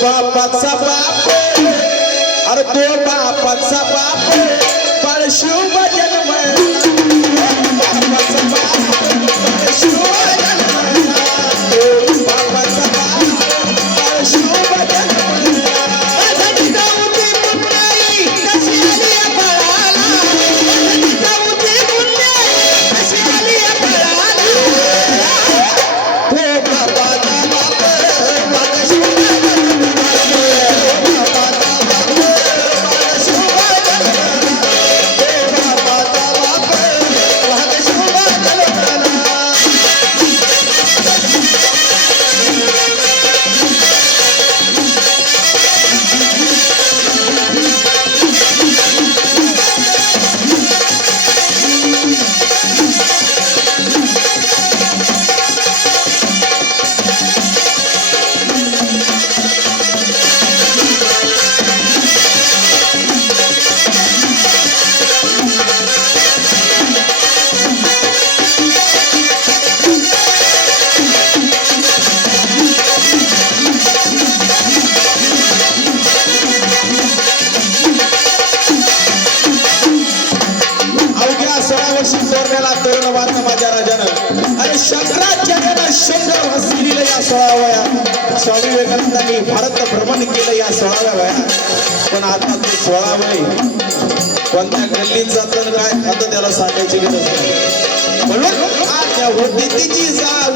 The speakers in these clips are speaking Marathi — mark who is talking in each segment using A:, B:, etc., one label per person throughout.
A: बापाचा बाप अरे तो बापाचा बाप बाळ शिव जन्म बापाचा बाप बाळ तरुण वारता माझ्या राजानं. आणि शंकराचार्यानं शंकर हसी दिलं या सोळावया स्वामी विवेकानंदांनी भारत भ्रमण केलं या सोळाव्या वया पण आता ते सोळा वय कोणत्या गल्लीत जातं काय आता त्याला सांगायची गरज नाही. म्हणून आता होती तिची जाऊ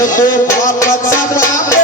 A: अरे तो बापाचा बाप आहे.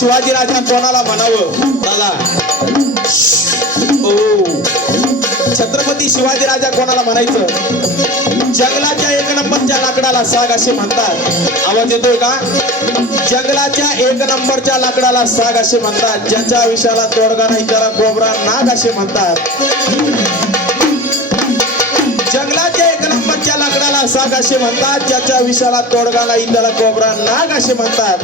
A: शिवाजी राजा कोणाला म्हणावं? दादा ओ. छत्रपती शिवाजी राजा कोणाला म्हणायचं? जंगलाच्या एक नंबरच्या लाकडाला साग असे म्हणतात. आवाज येतोय का? जंगलाच्या एक नंबरच्या लाकडाला साग असे म्हणतात. ज्याच्या विषयाला तोडगा नाही त्याला कोबरा नाग असे म्हणतात. जंगलाच्या एक नंबरच्या लाकडाला साग असे म्हणतात. ज्याच्या विषयाला तोडगा नाही त्याला कोबरा नाग असे म्हणतात.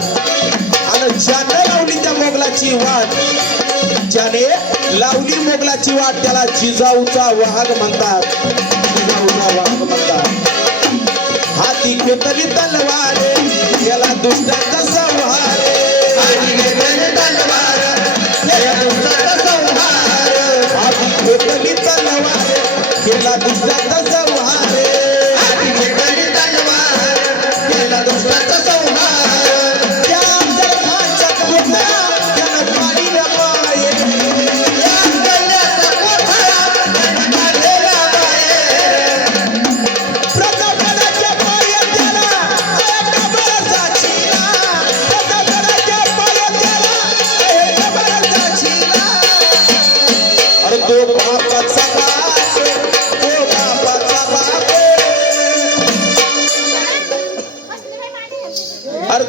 A: ज्याने लावली त्या मोगलाची वाट ज्याने लावली मोगलाची वाट त्याला जिजाऊचा वाघ म्हणतात. जिजाऊचा वाघ म्हणतात. हाती घेतली तलवार त्याला दुसऱ्याचा संहार. हाती घेतली तलवार त्याला दुसऱ्याचा संहार. हाती घेतली तलवार दुसऱ्याचा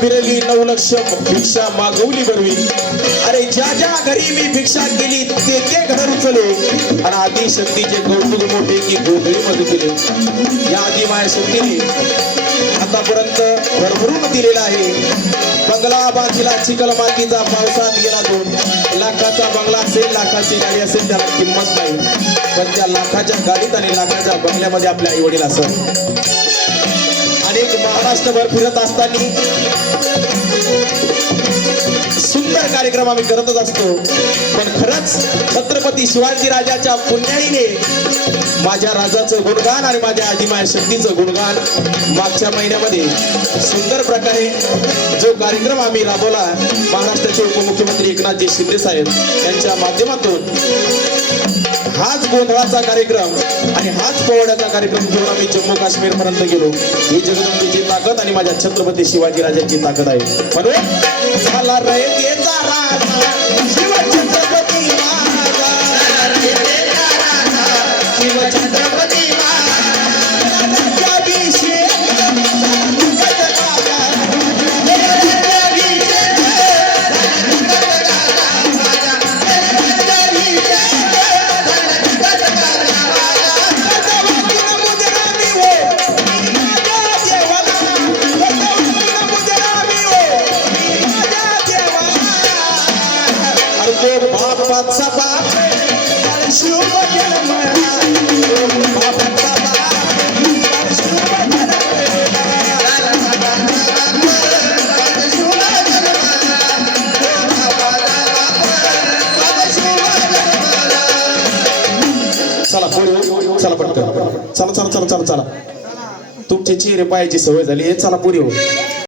A: फिरली नऊ लक्ष भिक्षा मागवली बरवी. अरे ज्या ज्या घरी मी भिक्षा केली ते ते घर उचले आणि आधी शक्तीचे कौतुक मोठे की गोधडी मध्ये केले. या आधी माया शक्तीने आतापर्यंत भरभरून दिलेला आहे. बंगला बाजीला चिकल मातीचा पावसात गेला दोन लाखाचा बंगला असेल लाखाची गाडी असेल त्याला किंमत नाही. पण त्या लाखाच्या गाडीत आणि लाखाच्या बंगल्यामध्ये आपले आई वडील असत महाराष्ट्रभर फिरत असताना सुंदर कार्यक्रम आम्ही करतच असतो. पण खरंच छत्रपती शिवाजी राजाच्या पुण्याईने माझ्या राजाचं गुणगान आणि माझ्या आदिमाया शक्तीचं गुणगान मागच्या महिन्यामध्ये सुंदर प्रकारे जो कार्यक्रम आम्ही राबवला महाराष्ट्राचे उपमुख्यमंत्री एकनाथजी शिंदे साहेब यांच्या माध्यमातून हाच गोंधळाचा कार्यक्रम आणि हाच पोवाड्याचा कार्यक्रम घेऊन आम्ही जम्मू काश्मीर पर्यंत गेलो ही जगदंबेची ताकद आणि माझ्या छत्रपती शिवाजी राजांची ताकद आहे. म्हणून झाला रे बाप. शिव चला पुढे. हो. चला पटकन चला चला चला चला चला. तुमची चेहरे पायाची सवय झाली आहे. चला पुढे हो